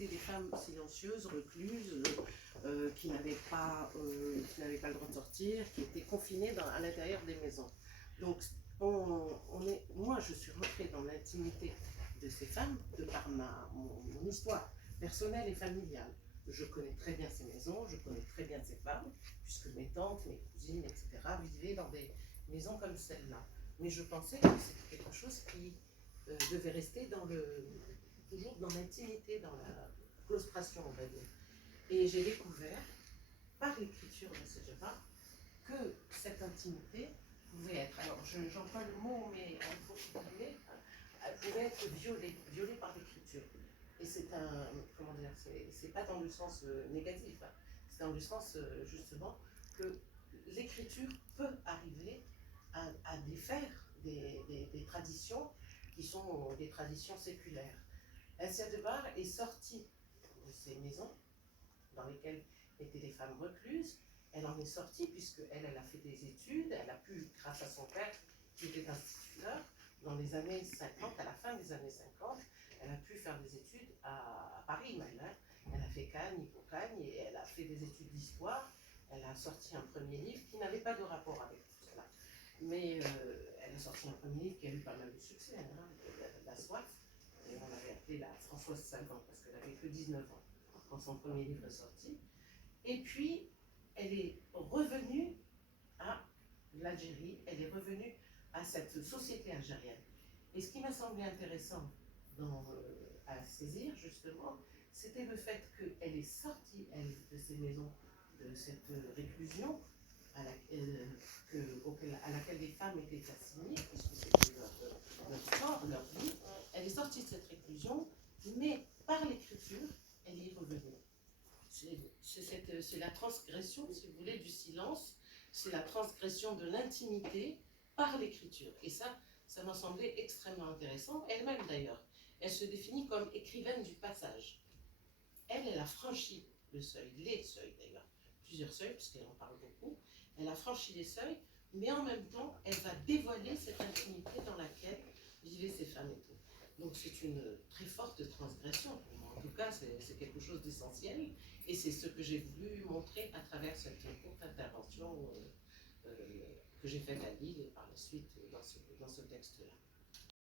c'était des femmes silencieuses, recluses, qui n'avaient pas le droit de sortir, qui étaient confinées à l'intérieur des maisons. Donc, moi, je suis rentrée dans l'intimité de ces femmes de par mon histoire personnelle et familiale. Je connais très bien ces maisons, je connais très bien ces femmes, puisque mes tantes, mes cousines, etc. vivaient dans des maisons comme celle-là. Mais je pensais que c'était quelque chose qui devait rester toujours dans l'intimité, dans la claustration, on va dire. Et j'ai découvert, par l'écriture de Sedgefbar, que cette intimité pouvait être, alors j'emploie le mot, mais il faut souligner, elle pouvait être violée par l'écriture. Et c'est comment dire, c'est pas dans le sens négatif, hein. C'est dans le sens justement que l'écriture peut arriver à défaire des traditions qui sont des traditions séculaires. Sedgefbar est sortie de ces maisons dans lesquelles étaient des femmes recluses. Elle en est sortie puisqu'elle a fait des études, elle a pu, grâce à son père qui était instituteur, dans les années 50, à la fin des années 50, elle a pu faire des études à Paris même. Hein. Elle a fait Cannes, Hippocagne, et elle a fait des études d'histoire. Elle a sorti un premier livre qui n'avait pas de rapport avec tout cela. Mais elle a sorti un premier livre qui a eu pas mal de succès, hein, La Soif. Et on l'avait appelé la Françoise 50 parce qu'elle n'avait que 19 ans quand son premier livre est sorti. Et puis, elle est revenue à l'Algérie, elle est revenue à cette société algérienne. Et ce qui m'a semblé intéressant à saisir, justement, c'était le fait qu'elle est sortie, elle, de ces maisons, de cette réclusion à laquelle les femmes étaient assignées, puisque c'était leur sort, leur vie. Elle est sortie de cette réclusion, mais par l'écriture, elle y est revenue. C'est la transgression, si vous voulez, du silence, c'est la transgression de l'intimité par l'écriture. Et ça m'a semblé extrêmement intéressant. Elle-même d'ailleurs, elle se définit comme écrivaine du passage. Elle a franchi le seuil, les seuils d'ailleurs, plusieurs seuils, puisqu'elle en parle beaucoup. Elle a franchi les seuils, mais en même temps, elle va dévoiler cette intimité dans laquelle vivaient ces femmes et tout. Donc c'est une très forte transgression pour moi. En tout cas, c'est quelque chose d'essentiel. Et c'est ce que j'ai voulu montrer à travers cette courte intervention que j'ai faite à Lille et par la suite dans ce texte-là.